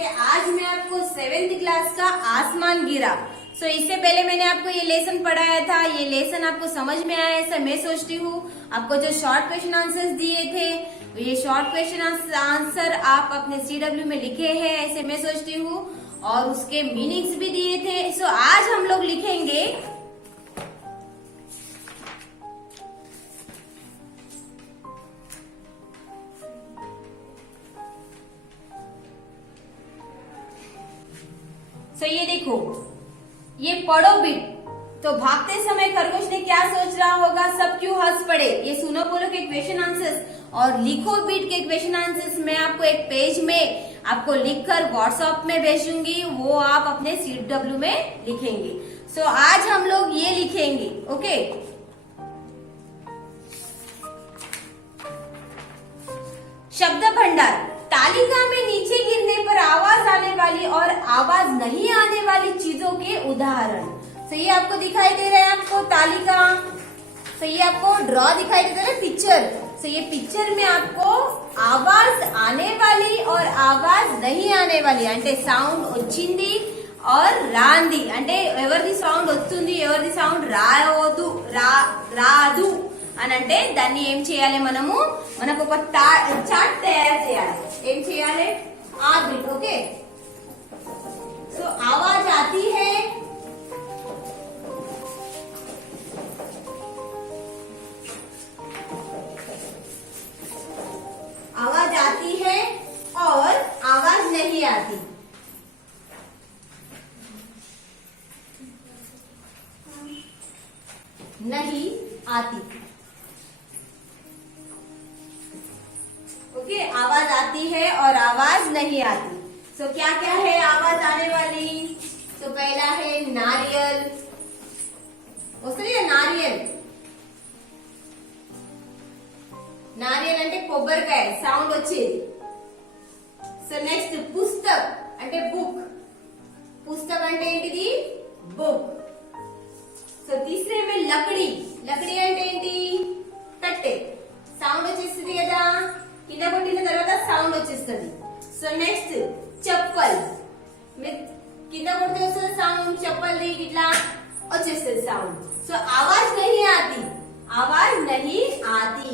से आज मैं आपको 7th क्लास का आसमान गिरा। इससे पहले मैंने आपको ये लेसन पढ़ाया था। ये लेसन आपको समझ में आया ऐसा मैं सोचती हूँ। आपको जो शॉर्ट क्वेश्चन आंसर्स दिए थे, ये शॉर्ट क्वेश्चन आंसर आप अपने CW में लिखे हैं ऐसे मैं सोचती हूँ, और उसके मीनिंग्स भी दिए थे। आज हम लोग लिखेंगे ये देखो, ये पढ़ो बिट। तो भागते समय खरगोश ने क्या सोच रहा होगा, सब क्यों हंस पड़े। ये सुनो बोलो के क्वेश्चन आंसर्स और लिखो बिट के क्वेश्चन आंसर्स मैं आपको एक पेज में आपको लिखकर व्हाट्सएप में भेजूंगी, वो आप अपने CW में लिखेंगे। आज हम लोग ये लिखेंगे, ओके। शब्द भंडार, तालिका में नीचे गिरने पर आवाज आने वाली और आवाज नहीं आने वाली चीजों के उदाहरण। ये आपको दिखाई दे रहा है, आपको तालिका। ये आपको ड्रॉ दिखाई दे रहा है, पिक्चर। ये पिक्चर में आपको आवाज आने वाली और आवाज नहीं आने वाली అంటే సౌండ్ వచ్చింది और రాంది అంటే ఎవరిది సౌండ్ వస్తుంది ఎవరిది సౌండ్ రాదు అని అంటే దాన్ని ఏం చేయాలి, మనకు ఒక చార్ట్ తయారు చేయాలి। ఏం చేయాలి, ఆ బిట్, ఓకే। आवाज आती है, आवाज आती है और आवाज नहीं आती। नहीं आती, ओके। आवाज आती है और आवाज नहीं आती। क्या क्या है आवाज आने वाली? पहला है नारियल, नारियल। नारियल అంటే కొబ్బరికాయ సౌండ్ వచ్చేది। నెక్స్ట్ పుస్తక్ అంటే బుక్, పుస్తక్ అంటే ఏంటిది, బుక్। तीसरे में लकड़ी, लकड़ी అంటే ఏంటి, కట్టె, సౌండ్ వచ్చేస్తుంది కదా, కింద కొట్టిన తర్వాత సౌండ్ వచ్చేస్తుంది। నెక్స్ట్ चप्पल, కింద కొడితే వస్తుంది సౌండ్, చప్పల్ది ఇట్లా వచ్చేస్తుంది సౌండ్। आवाज नहीं आती, आवाज नहीं आती।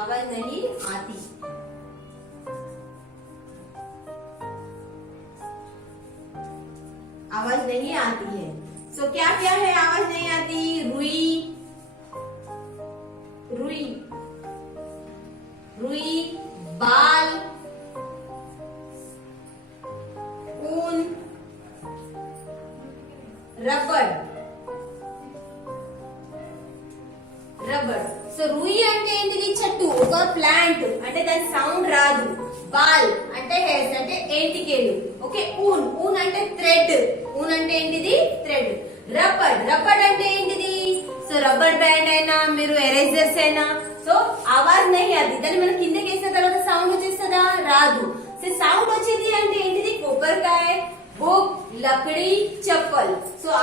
आवाज नहीं आती, आवाज नहीं आती है। क्या क्या है आवाज नहीं आती? रुई, रुई, रुई, बाल, ऊन, रबड़, రబ్బర్। రూయి అంటే ఏంటిది, చెట్టు, ఒక ప్లాంట్ అంటే దాని సౌండ్ రాదు। బాల్ అంటే హెయిర్స్ అంటే ఏంటికేలు, ఓకే। ఊన్, ఊన్ అంటే థ్రెడ్, ఊన్ అంటే ఏంటిది, థ్రెడ్। రబ్బర్, రబ్బర్ అంటే ఏంటిది, రబ్బర్ బ్యాండ్ అయినా మీరు ఎరేజర్స్ అయినా। ఆవాజ్ నహీ ఆతి, దాన్ని మనం కిందకి వేసిన తర్వాత సౌండ్ వచ్చేస్తుందా, రాదు। సౌండ్ వచ్చింది అంటే ఏంటిది, కొబ్బరికాయ, बुक, लकड़ी, चप्पल।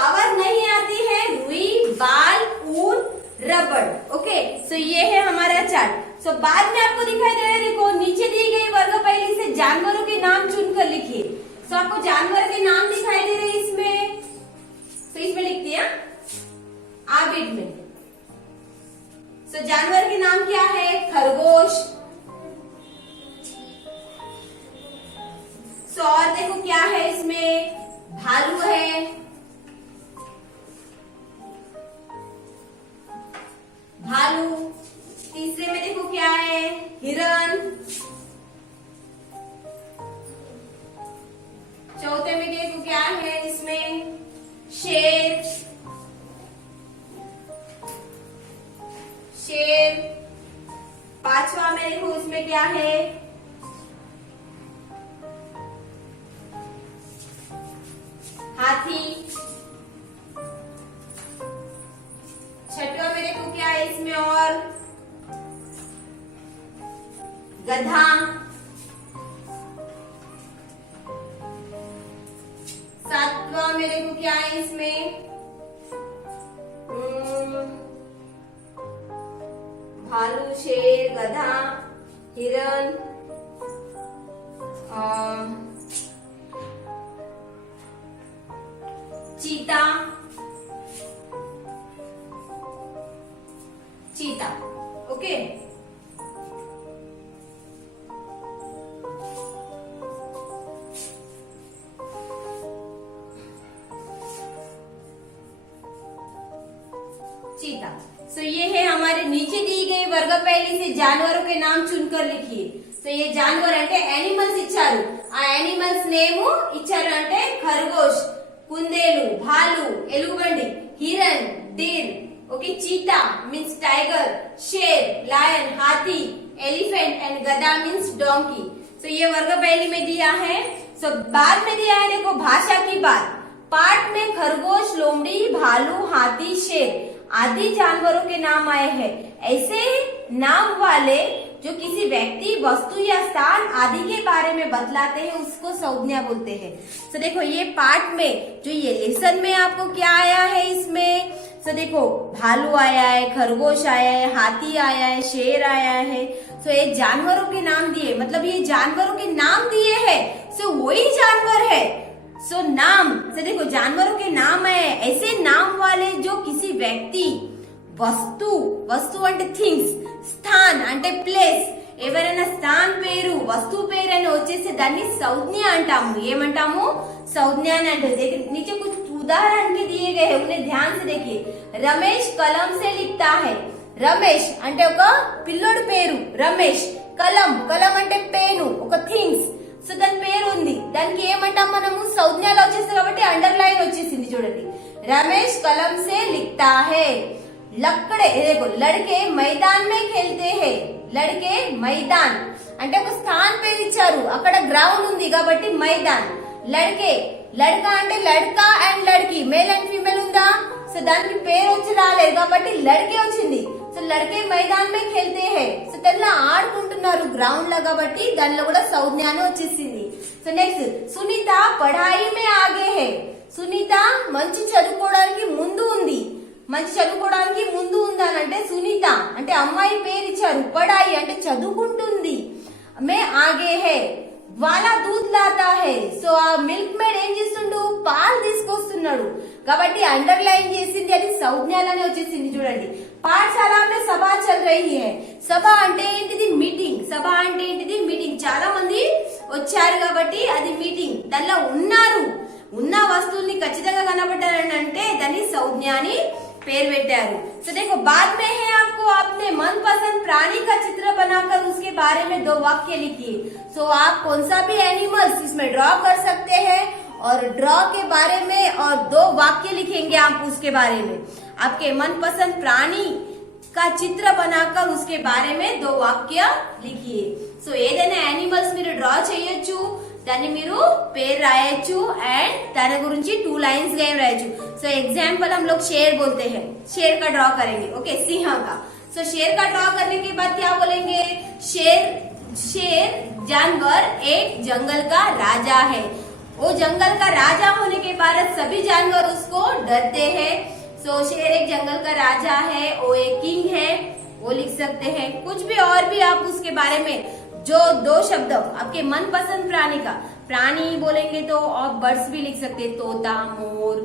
आवाज नहीं आती है, रुई, बाल, ऊन, रबड़, ओके। ये है हमारा चार्ट। बाद में आपको दिखाई दे रहा है, देखो नीचे दी गई वर्ग पहली से जानवरों के नाम चुनकर लिखिए। आपको जानवर के नाम दिखाई दे रहे हैं इसमें, इसमें लिखते हैं आ बिट में। जानवर के नाम क्या है, खरगोश। और देखो क्या है इसमें, भालू है, भालू। तीसरे में देखो क्या है, हिरन। चौथे में देखो क्या है इसमें, शेर, शेर। पांचवा में देखो इसमें क्या है, हाथी। छठवा में देखो क्या है इसमें, और गधा। सातवां में देखो क्या है इसमें, भालू, शेर, गधा, हिरण, चीता, चीता। ओके, चीता। सो ये है हमारे नीचे दी गई वर्ग पहली से जानवरों के नाम चुनकर लिखिए। సో ये जानवर అంటే యానిమల్స్ ఇచ్చారు, ఆ యానిమల్స్ నేమ్ ఇచ్చారు అంటే ఖర్గోష్, కుందేలు, భాలు, ఎలుగుబంటి, హిరన్, డీర్, ओके, चीता मीन्स टाइगर, शेर, लायन, हाथी, एलिफेंट एंड गधा मीन्स डोंकी। सो ये वर्ग पहली में दिया है। सो बाद में दिया है देखो भाषा की बात। पाठ में खरगोश, लोमड़ी, भालू, हाथी, शेर आदि जानवरों के नाम आए हैं। ऐसे नाम वाले जो किसी व्यक्ति, वस्तु या स्थान आदि के बारे में बतलाते हैं उसको संज्ञा बोलते हैं। तो देखो ये पाठ में जो ये लेसन में आपको क्या आया है इसमें, तो देखो भालू आया है, खरगोश आया है, हाथी आया है, शेर आया है। तो ये जानवरों के नाम दिए, मतलब ये जानवरों के नाम दिए हैं। सो वही जानवर है। सो नाम से देखो जानवरों के नाम है, ऐसे नाम वाले जो किसी व्यक्ति, వస్తు, వస్తువు అంటే థింగ్స్, స్థాన్ అంటే ప్లేస్, ఎవరైనా స్థాన్ పేరు, వస్తువు పేరు అని వచ్చేసి దాన్ని संज्ञ అంటాము। ఏమంటాము? संज्ञ అని అంటారు। नीचे कुछ उदाहरण के दिए गए हैं, उन्हें ध्यान से देखिए। रमेश कलम से लिखता है। రమేష్ అంటే ఒక పిల్లోడి పేరు రమేష్। కలం, కలం అంటే పేను, ఒక థింగ్స్। సో దాని పేరు ఉంది, దానికి ఏమంటాం మనము? సంజ్ఞలో వచ్చేస్తుంది కాబట్టి అండర్ లైన్ వచ్చేసింది చూడండి। రమేష్ कलम से लिखता है। लकड़े, देखो लड़के मैदान में खेलते हैं। लड़के मैदान అంటే ఒక స్థాన్ పేరు ఇచ్చారు, అక్కడ గ్రౌండ్ ఉంది కాబట్టి మైదాన్। లड़के, లड़का అంటే లड़का అండ్ లड़की, మేల్ అండ్ ఫీమేల్ ఉందా? సో దానికి పేరు వచ్చి రాలేదు కాబట్టి లड़के వచ్చింది। సో లड़के मैदान में खेलते हैं। సో దానిలో ఆడుకుంటున్నారు గ్రౌండ్ లా కాబట్టి దానిలో కూడా సంజ్ఞ అని వచ్చేసింది। సో నెక్స్ట్ సునీత పढ़ाई में आगे है। సునీత మంచి చదువుకోవడానికి ముందు ఉంది। మంచి చదువుకోవడానికి ముందు ఉందానంటే సునీత అంటే అమ్మాయి పేరు ఇచ్చారు, పढ़ाई అంటే చదువుకుంటుంది, మే ఆగే హే। వాలా దూద్ లాతా హే। సో ఆ మిల్క్ మేడ్ ఏం చేస్తుండు? పాలు తీసుకొస్తున్నాడు కాబట్టి అండర్ లైన్ చేసింది, అది సంజ్ఞలోనే వచ్చేసింది చూడండి। పాఠశాల మే సభ చల్ రహీ హై। సభ అంటే ఏంటిది? మీటింగ్। సభ అంటే ఏంటిది? మీటింగ్। చాలా మంది వచ్చారు కాబట్టి అది మీటింగ్, దానిలో ఉన్నారు, ఉన్న వస్తువుల్ని ఖచ్చితంగా కనబడ్డారని అంటే దాన్ని సంజ్ఞ అని పేరు పెట్టారు। तो देखो बाद में है आपको अपने मनपसंद प्राणी का चित्र बनाकर उसके बारे में 2 वाक्य लिखिए। सो आप कौन सा भी एनिमल्स इसमें ड्रॉ कर सकते हैं और ड्रॉ के बारे में और 2 वाक्य लिखेंगे आप उसके बारे में। आपके मनपसंद प्राणी का चित्र बनाकर उसके बारे में 2 वाक्य लिखिए। సో ఏదైనా యానిమల్స్ మీరు డ్రా చేయొచ్చు, దాన్ని మీరు పేరు రాయొచ్చు एंड దాని గురించి 2 लाइन्स గా రాయొచ్చు। सो एग्जांपल हम लोग शेर बोलते हैं, शेर का ड्रॉ करेंगे, ओके, सिंह का। सो शेर का ड्रॉ करने के बाद क्या बोलेंगे? शेर, शेर जानवर एक जंगल का राजा है। वो जंगल का राजा होने के बाद सभी जानवर उसको डरते हैं। सो शेर एक जंगल का राजा है, वो एक किंग है, वो लिख सकते हैं। कुछ भी और भी आप उसके बारे में जो 2 शब्द आपके मनपसंद प्राणी का, प्राणी बोलेंगे तो आप बर्ड्स भी लिख सकते हैं, तोता, मोर,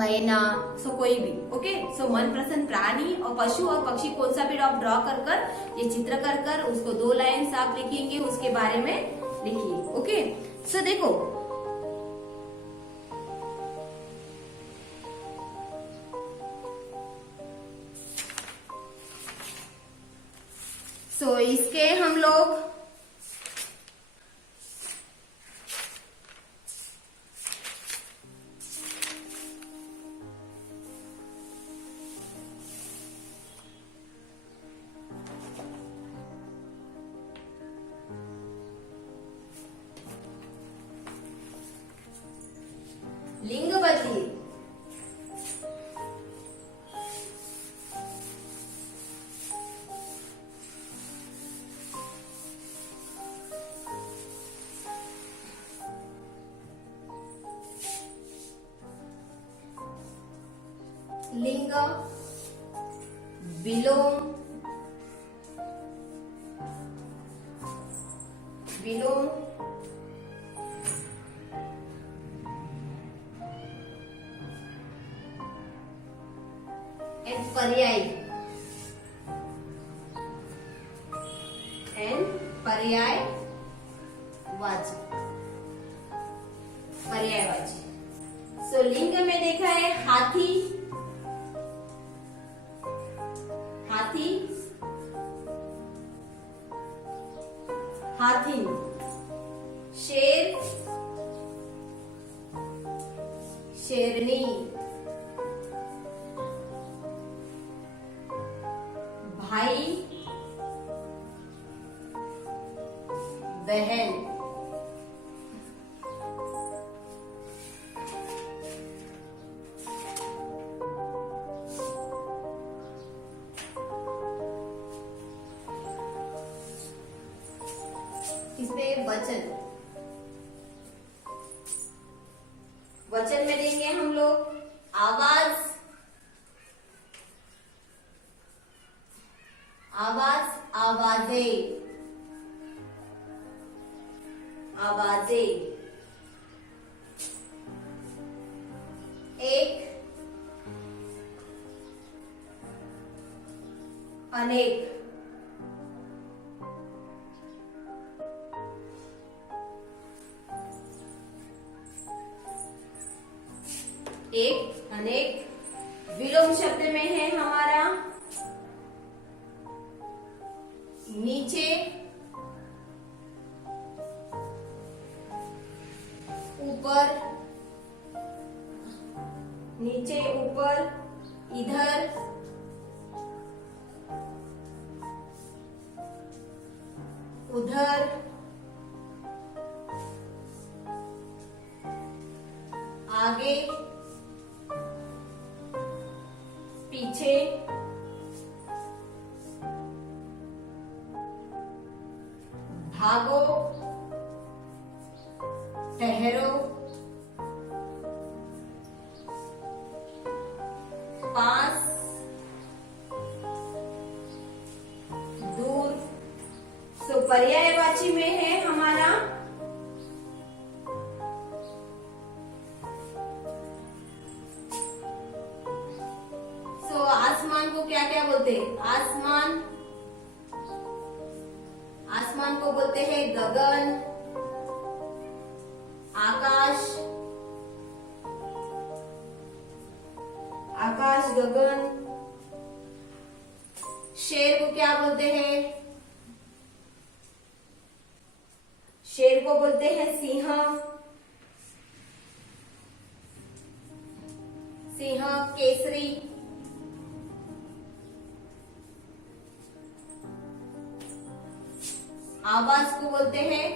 मैना, सो कोई भी, ओके। सो मनपसंद प्राणी और पशु और पक्षी कौन सा भी आप ड्रॉ कर कर ये चित्र कर कर उसको 2 लाइन्स आप लिखेंगे, उसके बारे में लिखिए, ओके। सो देखो सो इसके हम लोग लिंग बदलिए। लिंग, विलोम, विलोम एंड पर्यायी पर्यायवाची। सो लिंग में देखा है हाथी, हाथी, हाथिन, शेर, शेरनी, भाई, बहन, इसमें वचन, वचन में देंगे हम लोग आवाज, आवाज, आवाजें, आवाजें, एक, अनेक, एक, अनेक। विलोम शब्द में है हमारा नीचे, ऊपर, नीचे, ऊपर, इधर, उधर, आगे, पीछे, भागो, ठहरो, पास, दूर। सो पर्यायवाची में है हमारा आसमान को क्या क्या बोलते हैं? आसमान, आसमान को बोलते हैं गगन, आकाश, आकाश, गगन। शेर को क्या बोलते हैं? शेर को बोलते हैं सिंह, सिंह, केसरी। आवाज को बोलते हैं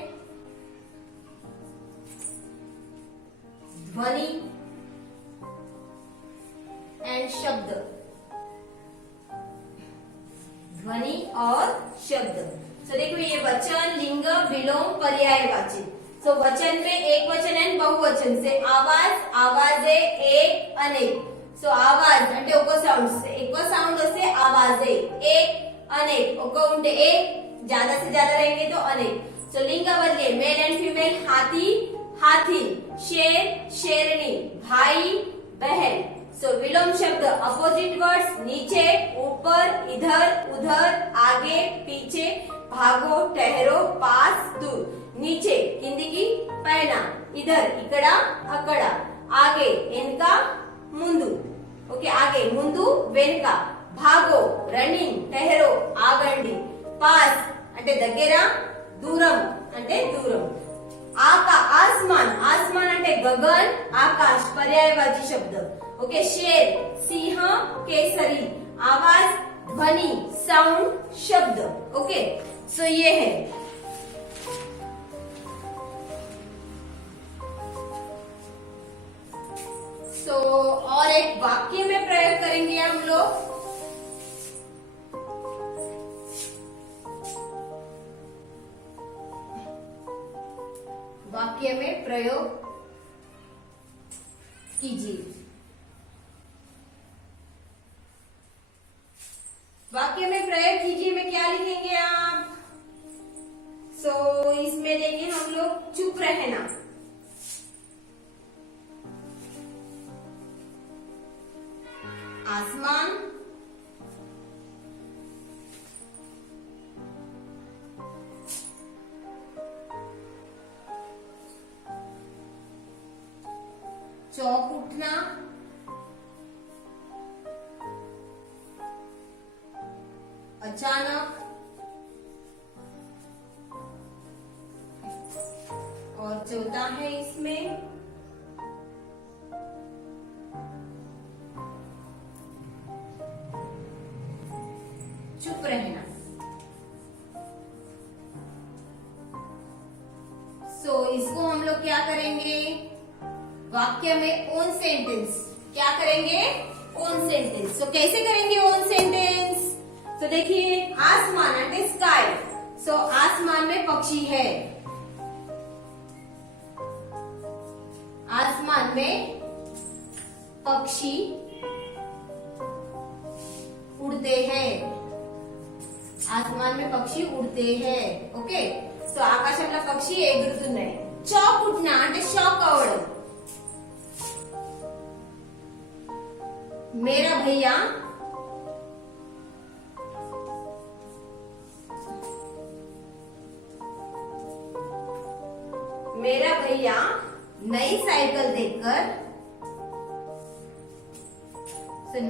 ध्वनि एंड शब्द, ध्वनि और शब्द। सो देखो ये वचन, लिंग, विलोम, पर्यायवाची। सो वचन में एक वचन एंड बहुवचन से आवाज, आवाजे, एक, अनेक। सो आवाज అంటే ఒక సౌండ్, ఎక్కువ సౌండ్ వస్తే आवाजे, एक, अनेक, ఒక ఉంటే एक, ज्यादा से ज्यादा रहेंगे तो अनेक। सो लिंग का बदले मेल एंड फीमेल हाथी, हाथी, शेर, शेरनी, भाई, बहन। सो विलोम शब्द अपोजिट वर्ड्स नीचे, ऊपर, इधर, उधर, आगे, पीछे, भागो, ठहरो, पास, दूर। नीचे కిందికి పైన, इधर ఇక్కడ అక్కడ, आगे వెనుక ముందు, ఓకే आगे ముందు వెనుక, भागो रनिंग, ठहरो ఆగండి, पास అంటే దగ్గర, दूरम అంటే దూరం। आसमान, आसमान అంటే गगन, आकाश, पर्यायवाची शब्द, ओके। शेर, सिंह, केसरी, आवाज, ध्वनि, साउंड, शब्द, ओके। सो ये है। सो और एक वाक्य में प्रयोग करेंगे हम लोग। वाक्य में प्रयोग कीजिए। वाक्य में प्रयोग कीजिए में क्या लिखेंगे आप? सो इसमें चुप रहना, आसमान, चौक उठना, अचानक, और चौथा है इसमें चुप रहना। इसको हम लोग क्या करेंगे, वाक्य में ओन सेंटेंस, क्या करेंगे, ओन सेंटेंस। कैसे करेंगे ओन सेंटेंस? देखिए, आसमान అంటే स्काई, आसमान में पक्षी है, आसमान में पक्षी उड़ते हैं, आसमान में पक्षी उड़ते हैं। ఓకే, ఆకాశంలో పక్షి ఎగురుతున్నాయి। చాక్ ఉట్నా అంటే షాక్ అవ్వడం। मेरा भैया नई साइकिल देखकर,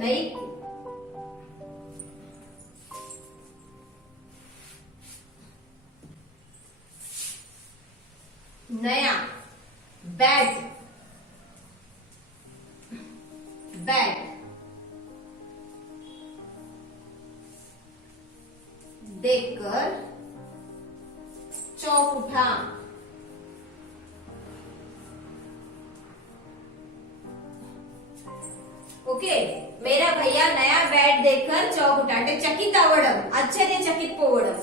नई नया बैट देखकर चौंक उठा। ఓకే, मेरा भैया नया बैट देखकर चौक उठा అంటే చకిత అవ్వడం, ఆశ్చర్యచకితపోవడం।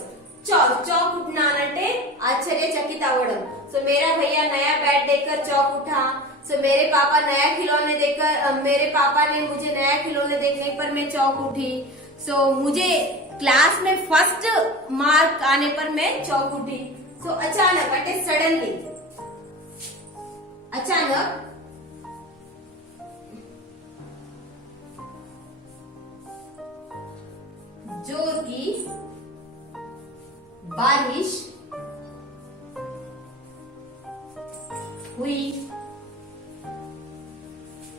चौक उठना అంటే ఆశ్చర్యచకిత అవ్వడం। मेरा भैया नया बैट देखकर चौक उठा। मेरे पापा ने मुझे नया खिलौने देखने पर मैं चौक उठी। मुझे क्लास में फर्स्ट मार्क आने पर मैं चौक उठी। अचानक అంటే सडनली, अचानक जोर की बारिश हुई।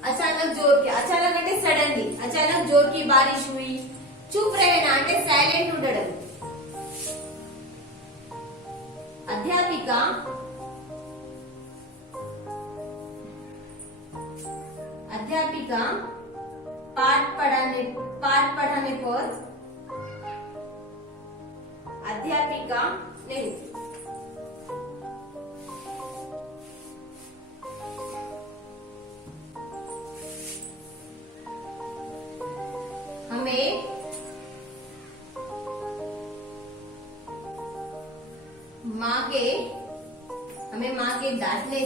अचानक అంటే सडनली, अचानक जोर की बारिश हुई। चुप रहना అంటే సైలెంట్ ఉండడం। अध्यापिका पाठ पढ़ाने पर अध्यापिका नहीं, हमें माँ के डांटने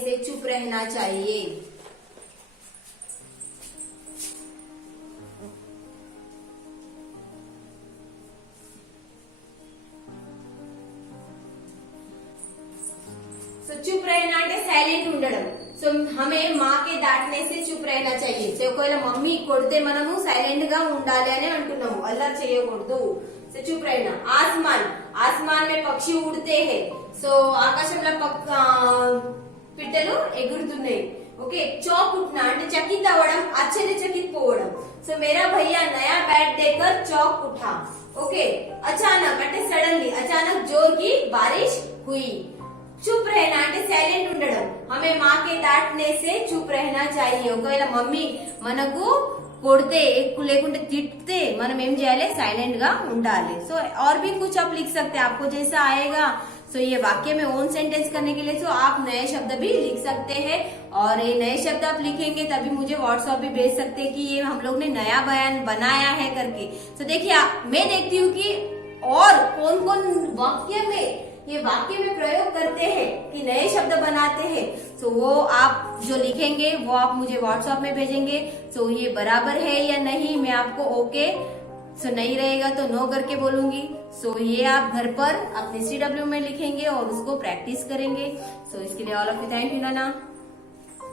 से चुप रहना चाहिए। चुप रहना అంటే సైలెంట్ ఉండడం। हमें माँ के डांटने से चुप रहना चाहिए। ఒకవేళ మమ్మీ కొడితే మనము సైలెంట్ గా ఉండాలి అని అంటున్నాము, అల్లరి చేయకూడదు। चुप रहना। आसमान में पक्षी उड़ते हैं। ఆకాశంలో పిట్టలు ఎగురుతున్నాయి। ఓకే, చౌక్ ఉట్నా అంటే చకిత అవ్వడం, ఆశ్చర్యచకితపోవడం। मेरा भैया नया बैट देखकर चौक उठा। ओके, अचानक అంటే सडनली, अचानक जोर की बारिश हुई। चुप रहना అంటే సైలెంట్ ఉండడం। हमें माँ के डांटने से चुप रहना चाहिए। ఒకవేళ మమ్మీ మనకు కొడితే లేకుంటే తిట్టితే మనం ఏం చేయాలి, సైలెంట్ గా ఉండాలి। और भी कुछ आप लिख सकते हैं, आपको जैसा आएगा। ये वाक्य में ओन सेंटेंस करने के लिए आप नए शब्द भी लिख सकते हैं, और ये नए शब्द आप लिखेंगे तभी मुझे व्हाट्सएप भी भेज सकते हैं कि ये हम लोग ने नया बयान बनाया है करके। देखिए, मैं देखती हूँ कि और कौन कौन वाक्य में प्रयोग करते हैं कि नए शब्द बनाते हैं। वो आप जो लिखेंगे वो आप मुझे व्हाट्सएप में भेजेंगे। ये बराबर है या नहीं मैं आपको ओके सो नहीं रहेगा तो नो करके बोलूंगी। सो ये आप घर पर अपने CW में लिखेंगे और उसको प्रैक्टिस करेंगे। सो इसके लिए all of you thank you Nana.